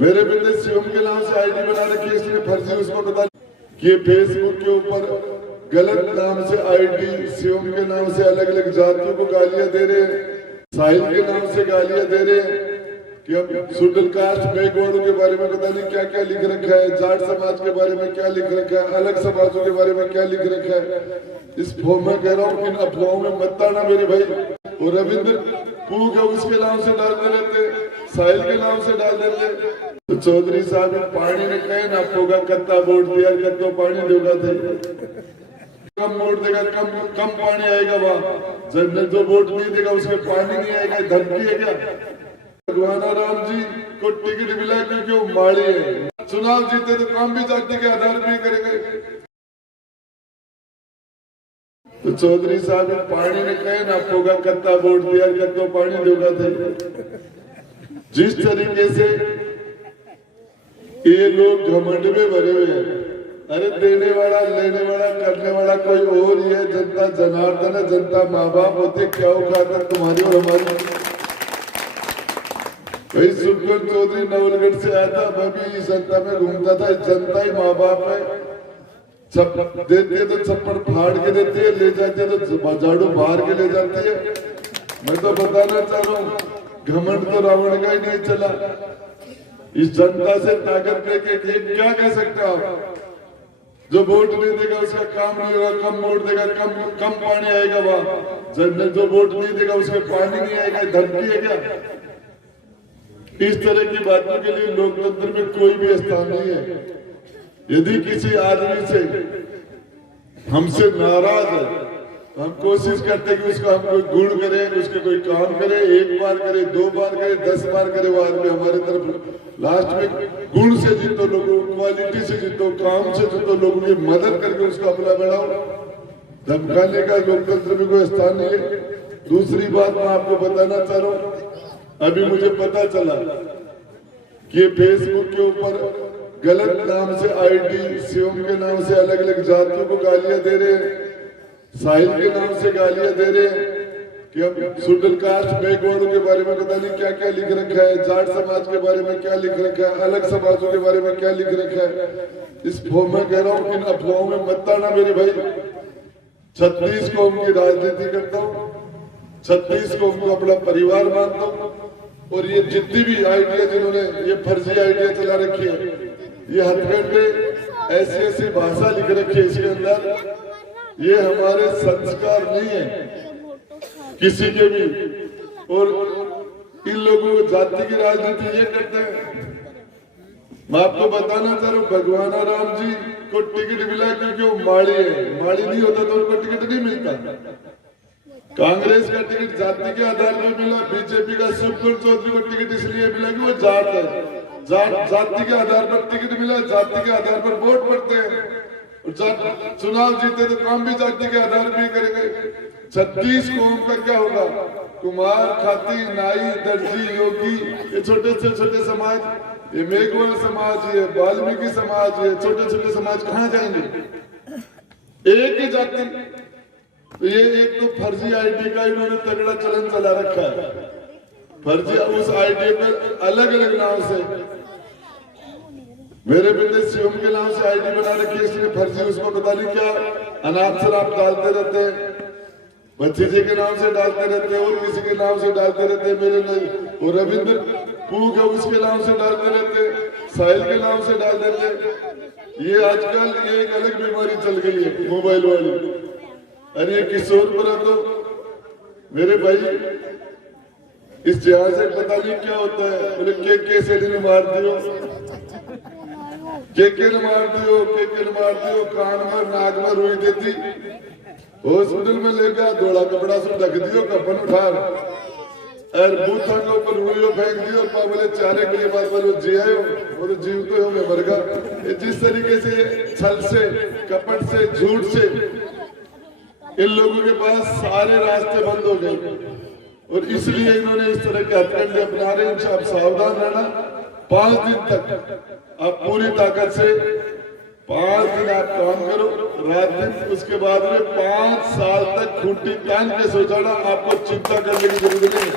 मेरे बेटे शिवम के नाम से आईडी बना रखी है, इसलिए फर्जी उसको बता कि फेसबुक के ऊपर गलत नाम से आईडी शिवम के नाम से अलग अलग जातियों को गालियां दे रहे हैं, साहिल के नाम से गालियां दे रहे हैं कि हम शेड्यूल कास्ट बैकवर्ड के बारे में पता नहीं क्या क्या लिख रखा है, जाट समाज के बारे में क्या लिख रखा है, अलग समाजों के बारे में क्या लिख रखा है। इस फॉर्म में कह रहा हूँ इन अफवाहों में मत आना मेरे भाई। और रविंद्र पूग है उसके नाम से डालते रहते, साहिल के नाम से डाल देते। तो चौधरी साहब पानी ने कहे ना पोगा कत्ता वोट दिया, कत्तो पानी देगा थे, कम वोट देगा कम पानी आएगा वहाँ, जो वोट नहीं देगा उसमें पानी नहीं आएगा। धमकी है क्या? भगवान राम जी को टिकट मिला क्योंकि वो माड़ी है, चुनाव जीते तो काम भी जाति के आधार पर करेंगे। तो चौधरी साहब पानी ने कहे ना पोगा कत्ता वोट दिया, कत्तो पानी देगा थे। जिस तरीके से ये लोग घमंड में भरे हुए हैं, अरे देने वाला लेने वाला करने वाला कोई और ही है। जनता जनार्दन है, जनता माँ बाप होते, क्या खातर तुम्हारी और हमारी। भाई सुखविंदर चौधरी नवलगढ़ से आया था, मैं भी इस जनता में घूमता था। जनता ही माँ बाप है, देते तो छप्पड़ फाड़ के देती है, ले जाते तो झाड़ू बाहर के ले जाती है। मैं तो बताना चाह रहा हूँ घमंड तो रावण का ही नहीं चला। इस जनता से ताकत लेके क्या कह सकते हो आप? जो वोट नहीं देगा उसका काम नहीं होगा, कम वोट देगा कम पानी आएगा वहाँ, जो वोट नहीं देगा उसमें पानी नहीं आएगा। धमकी है क्या? इस तरह की बातों के लिए लोकतंत्र में कोई भी स्थान नहीं है। यदि किसी आदमी से हमसे नाराज है, हम कोशिश करते हैं कि उसका हम कोई गुण करें, उसके कोई काम करें, 1 बार करे, 2 बार करे, 10 बार करे, वो आदमी हमारे तरफ। लास्ट में गुण से जीतो, लोगों क्वालिटी से जीतो, काम से जीतो, लोगों की मदद करके उसका अपना बढ़ाओ। धमकाने का लोकतंत्र में कोई स्थान नहीं है। दूसरी बात मैं आपको बताना चाह रहा हूँ, अभी मुझे पता चला कि फेसबुक के ऊपर गलत नाम से आईडी शिवम के नाम से अलग अलग जातियों को गालियां दे रहे हैं, साहिल के नाम से गालियां दे रहे हैं कि हम शेड्यूल कास्ट बैकवर्ड के बारे में पता नहीं क्या क्या लिख रखा है, जाट समाज के बारे में क्या लिख रखा है, अलग समाजों के बारे में क्या लिख रखा है। इस फॉर्म में कह रहा हूँ इन अफवाहों में मत आना मेरे भाई। 36 कौम की राजनीति करता हूँ, 36 कौम को अपना परिवार मानता हूँ। और ये जितनी भी आइडिया जिन्होंने ये फर्जी आइडिया चला रखी है, ये हथकंडे ऐसी भाषा लिख रखी है इसके अंदर, ये हमारे संस्कार नहीं है किसी के भी। और इन लोगों को जाति की राजनीति ये करते हैं। मैं आपको बताना चाह रहा हूँ भगवान राम जी को टिकट मिला क्योंकि वो माड़ी है, माड़ी नहीं होता तो उनको टिकट नहीं मिलता। कांग्रेस का टिकट जाति के आधार पर मिला, बीजेपी का सुखविंदर चौधरी को टिकट इसलिए मिला कि वो जाट है, जाति के आधार पर टिकट मिला, जाति के आधार पर वोट पड़ते हैं। चुनाव जीते तो काम भी जाति के आधार पर करेंगे। 36 कौम का क्या होगा? कुमार, खाती, नाई, दर्जी, योगी, ये छोटे से छोटे समाज, ये मेघवाल समाज, ये वाल्मीकि समाज, ये छोटे छोटे समाज कहाँ जाएंगे? एक ही जाति। तो ये एक तो फर्जी आईडी का इन्होंने तगड़ा चलन चला रखा है। फर्जी उस आईडी पर अलग अलग नाम से, मेरे बेटे शिवम के नाम से आईडी बना रखी है, इसलिए फर्जी उसको पता नहीं क्या अनाप शराब डालते रहते हैं, भतीजे के नाम से डालते रहते हैं, और किसी के नाम से डालते रहते हैं। मेरे नहीं, और रविंद्र पूग है उसके नाम से डालते रहते, साहिल के नाम से डाल देते। ये आजकल ये एक अलग बीमारी चल गई है मोबाइल वाली। अरे किशोर पर तो मेरे भाई इस जहाज से पता नहीं क्या होता है, बोले के से नहीं मार दियो, के न मार दियो, कान में नाक में रुई देती, हॉस्पिटल में ले गया, धोड़ा कपड़ा से ढक दियो, कफन उठा और बूथा के ऊपर रुइयो फेंक दियो, बोले 4 के बाद बोलो जी आयो, वो तो जीवते हो गए मरगा। जिस तरीके से छल से, कपट से, झूठ से इन लोगों के पास सारे रास्ते बंद हो गए, और इसलिए इन्होंने इस तरह के हथकंडे अपना रहे हैं। आप सावधान रहना। 5 दिन तक आप पूरी ताकत से 5 दिन आप काम करो रात दिन, उसके बाद में 5 साल तक खूंटी तान के सो जाना। आपको चिंता करने की जरूरत नहीं,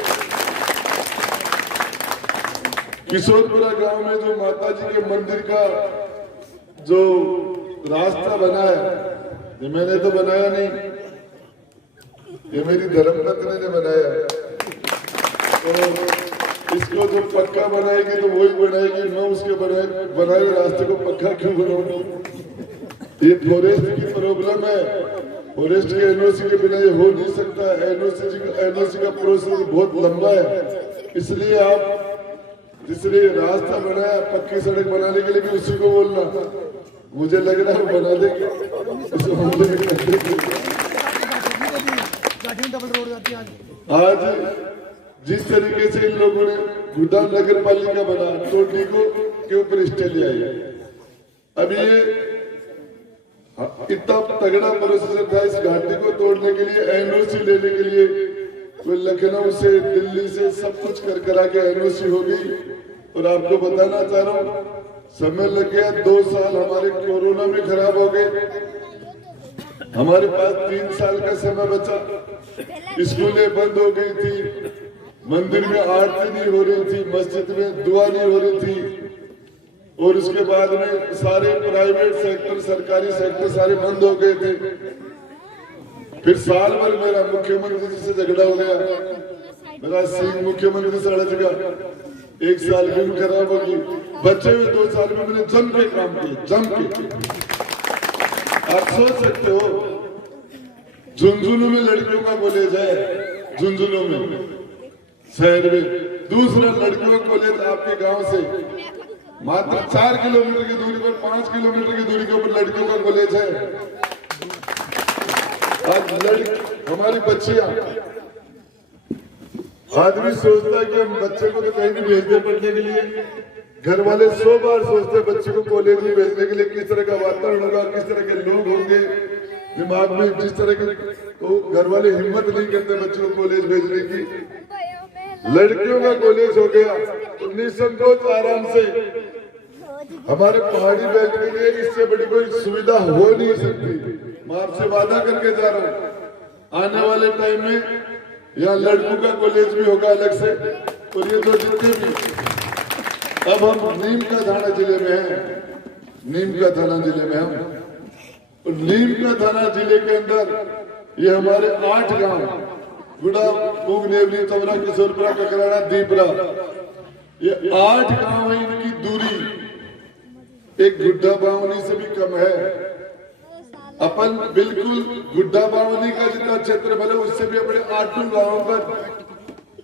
किशोरपुरा गांव में जो माता जी के मंदिर का जो रास्ता बना है, ये मैंने तो बनाया नहीं, ये मेरी धर्मपत्नी ने बनाया है। तो इसको जो पक्का बनाएगी तो वही बनाएगी, मैं उसके बनाए हुए रास्ते को पक्का क्यों बनाऊंगा? ये फॉरेस्ट की प्रॉब्लम है, फॉरेस्ट के एनओसी के बिना ये हो नहीं सकता। एनओसी का प्रोसेस बहुत लंबा है, इसलिए आप जिसने रास्ता बनाया पक्की सड़क बनाने के लिए भी उसी को बोलना, मुझे लग रहा है बना देंगे। आज जिस तरीके से इन लोगों ने गुड्डा नगर पालिका बना, टोटी को के ऊपर स्टे ले आई, अब ये इतना तगड़ा प्रोसेसर था इस घाटी को तोड़ने के लिए, एनओसी लेने के लिए। वो लखनऊ से दिल्ली से सब कुछ कर करा के एनओसी हो गई। और आपको बताना चाह रहा हूँ, समय लग गया, 2 साल हमारे कोरोना में खराब हो गए। हमारे पास 3 साल का समय बचा, स्कूलें बंद हो गई थी, मंदिर में आरती नहीं हो रही थी, मस्जिद में दुआ नहीं हो रही थी, और उसके बाद में सारे प्राइवेट सेक्टर सरकारी सेक्टर सारे बंद हो गए थे। फिर साल भर मेरा मुख्यमंत्री जी से झगड़ा हो गया, मेरा सिंह मुख्यमंत्री से लड़ गया, 1 साल की खराब होगी, बचे हुए 2 साल में मैंने जम के काम किए, जम के। आप सोच सकते हो, झुंझुनू में लड़कियों का कॉलेज है, झुंझुनू में शहर में, दूसरा लड़कियों का कॉलेज आपके गांव से मात्र 4 किलोमीटर की दूरी पर, 5 किलोमीटर की दूरी के ऊपर लड़कियों का कॉलेज है। आज हमारी बच्चियां, आदमी सोचता है कि हम बच्चे को तो कहीं भी भेज दे पढ़ने के लिए, घर वाले 100 बार सोचते हैं बच्चे को कॉलेज में भेजने के लिए किस तरह का वातावरण होगा, किस तरह के लोग होंगे, दिमाग में जिस तरह के, तो घर वाले हिम्मत नहीं करते बच्चों को कॉलेज भेजने की। लड़कियों का कॉलेज हो गया तो निसंकोच आराम से, हमारे पहाड़ी बेल्ट के लिए इससे बड़ी कोई सुविधा हो नहीं सकती। मैं आपसे वादा करके जा रहा हूँ, आने वाले टाइम में यहाँ लड़कों का कॉलेज भी होगा अलग से। और ये जो जितने भी, अब हम नीम का थाना जिले में हैं, नीम का थाना जिले में हम, और नीम का थाना जिले के अंदर ये हमारे 8 गांव, गुड़ा, पूग, नेवली, चमरा, किशोरपुरा, ककराड़ा, दीपरा, ये 8 गांव है, इनकी दूरी एक गुड्डा बावनी से भी कम है। अपन बिल्कुल गुड्डा बावनी का जितना क्षेत्रफल है उससे भी अपने 8 गांवों का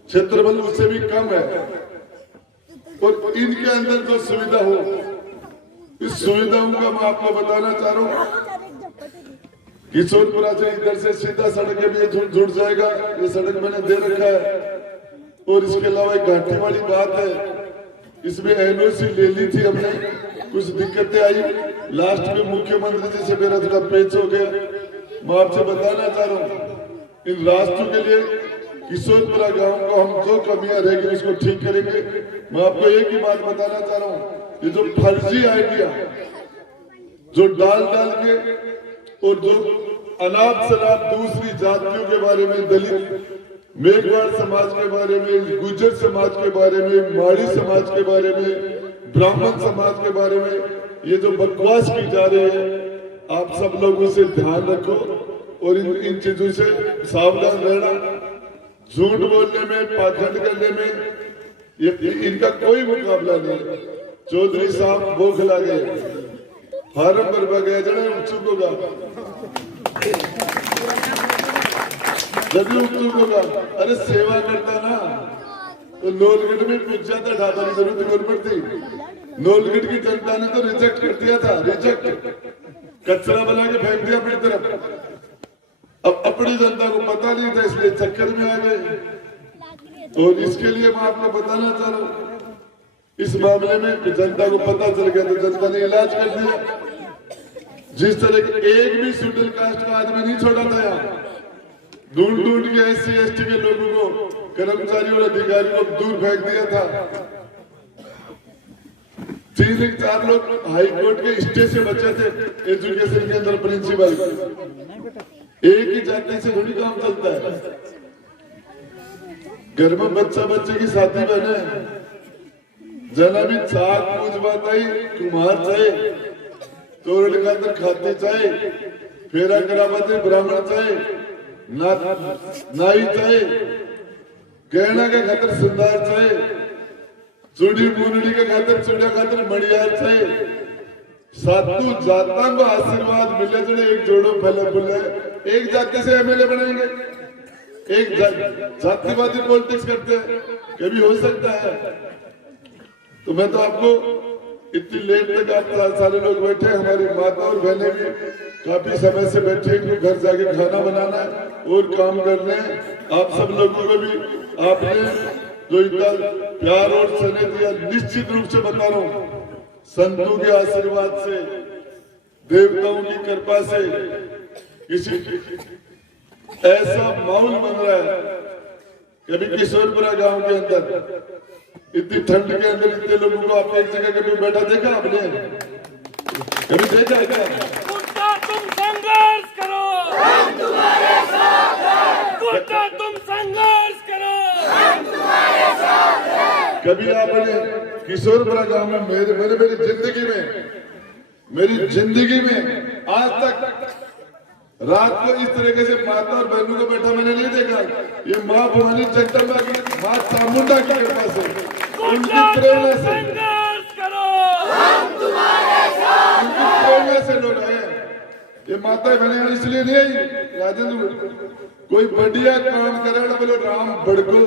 क्षेत्रफल उससे भी कम है। और इनके अंदर जो सुविधा हो, इस सुविधाओं का मैं आपको बताना चाह रहा हूँ। किशोरपुरा से इधर से सीधा सड़क भी जुड़ जाएगा, ये सड़क मैंने दे रखा है। और इसके अलावा एक घाटी वाली बात है, इसमें एनओसी ले ली थी हमने, कुछ दिक्कतें आई, लास्ट में मुख्यमंत्री जी से मेरा थोड़ा पेच हो गया। मैं आपसे बताना चाह रहा हूँ, इन रास्तों के लिए किशोरपुरा गांव को हम जो कमियां रहेगी उसको ठीक करेंगे। मैं आपको एक ही बात बताना चाह रहा हूँ, ये जो फर्जी आइडिया जो डाल के और जो अनाप शनाप दूसरी जातियों के बारे में, दलित, मेघवाड़ समाज के बारे में, गुर्जर समाज के बारे में, माड़ी समाज के बारे में, ब्राह्मण समाज के बारे में ये जो बकवास की जा रही है, आप सब लोग उसे ध्यान रखो और इन चीजों से सावधान रहना। झूठ बोलने में, पाखंड करने में ये इनका कोई मुकाबला नहीं। चौधरी साहब बोखला गए, फार्म भरवा गया, जरा उत्सुक होगा, जब उत्सुक होगा, अरे सेवा करता ना तो नौलगढ़ में पूछ जाता, ढाबा की जरूरत पड़ती। नौलगढ़ की जनता ने तो रिजेक्ट कर दिया था, रिजेक्ट, कचरा बना के फेंक दिया अपनी तरफ। अब अपनी जनता को पता नहीं था, इसलिए चक्कर में आ गए। और इसके लिए मैं आपको बताना चाह रहा हूँ, इस मामले में जनता को पता चल गया तो जनता ने इलाज कर दिया। जिस तरह के एक भी शेड्यूल कास्ट का आदमी नहीं छोड़ा था यहाँ, ढूंढ ढूंढ के SC ST के लोगों को, कर्मचारी और अधिकारी को दूर फेंक दिया था। 3-4 लोग हाई कोर्ट के स्टे से बचे थे एजुकेशन के अंदर, प्रिंसिपल। एक ही जाति से थोड़ी काम चलता है, घर में बच्चा बच्चे की शादी बहने, ज्यांना मी चाक पूजवाताई कुम्हार चाहे तोरण खातर खाते चाहे फेरा करावाते ब्राह्मण चाहे नाई चाहे गहना के खातर सुंदर चाहे चूड़ी मुंडली के खातर चूड़िया खातर मणियार चाहे सातू जाता को आशीर्वाद मिले तो एक जोड़ो फल फूले एक जाति से एमएलए बनेंगे एक जातिवादी पॉलिटिक्स करते हैं कभी हो सकता है। तो मैं तो आपको इतनी लेट तक आप सारे लोग बैठे हमारी माता और बहनें भी काफी समय से बैठे हैं घर जाके खाना बनाना है और काम करने हैं। आप सब लोगों को भी आपने जो इतना प्यार और स्नेह दिया निश्चित रूप से बता रहा हूँ संतों के आशीर्वाद से देवताओं की कृपा से किसी ऐसा माहौल बन रहा है। कभी किशोरपुरा गांव के अंदर इतनी ठंड के अंदर इतने लोगों को आपने एक जगह कभी बैठा देखा आपने कभी देखा है क्या? तुम संघर्ष करो हम तुम्हारे साथ हैं। तुम संघर्ष करो हम तुम्हारे साथ हैं। कभी आपने किशोरपुरा गांव में मेरी जिंदगी में आज तक रात को इस तरीके से माता और बहनों को बैठा मैंने नहीं देखा। ये माँ भवानी जगदम्बा की माँ चामुंडा की कृपा से उनकी प्रेरणा से संघर्ष करो हम तुम्हारे साथ उनकी प्रेरणा से लोग आए। ये माता बहने इसलिए नहीं आई राजेंद्र कोई बढ़िया काम करे तो बोले राम बड़को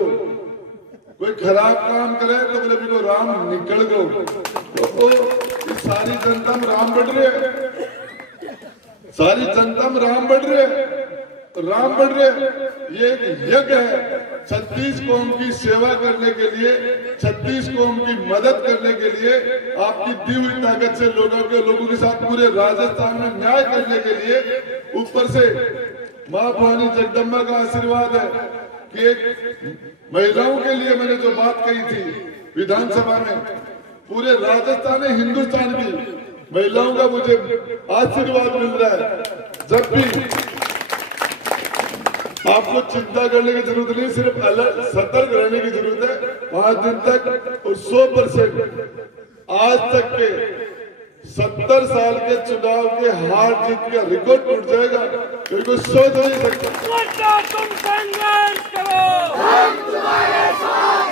कोई खराब काम करे तो बोले भी को राम निकल गो। तो ये सारी जनता में राम बढ़ रहे सारी जनता में राम बढ़ रहे ये एक यज्ञ है 36 कौम की सेवा करने के लिए 36 कौम की मदद करने के लिए आपकी दी हुई ताकत से लोगों के साथ पूरे राजस्थान में न्याय करने के लिए ऊपर से माँ भवानी जगदम्बा का आशीर्वाद है कि एक महिलाओं के लिए मैंने जो बात कही थी विधानसभा में पूरे राजस्थान हिंदुस्तान की महिलाओं का मुझे आशीर्वाद मिल रहा है। जब भी आपको चिंता करने की जरूरत नहीं सिर्फ अलर्ट सतर्क रहने की जरूरत है। 5 दिन तक और 100% आज तक के 70 साल के चुनाव के हार जीत का रिकॉर्ड टूट जाएगा क्योंकि सोच नहीं सकता। तुम संघर्ष करो हम तुम्हारे साथ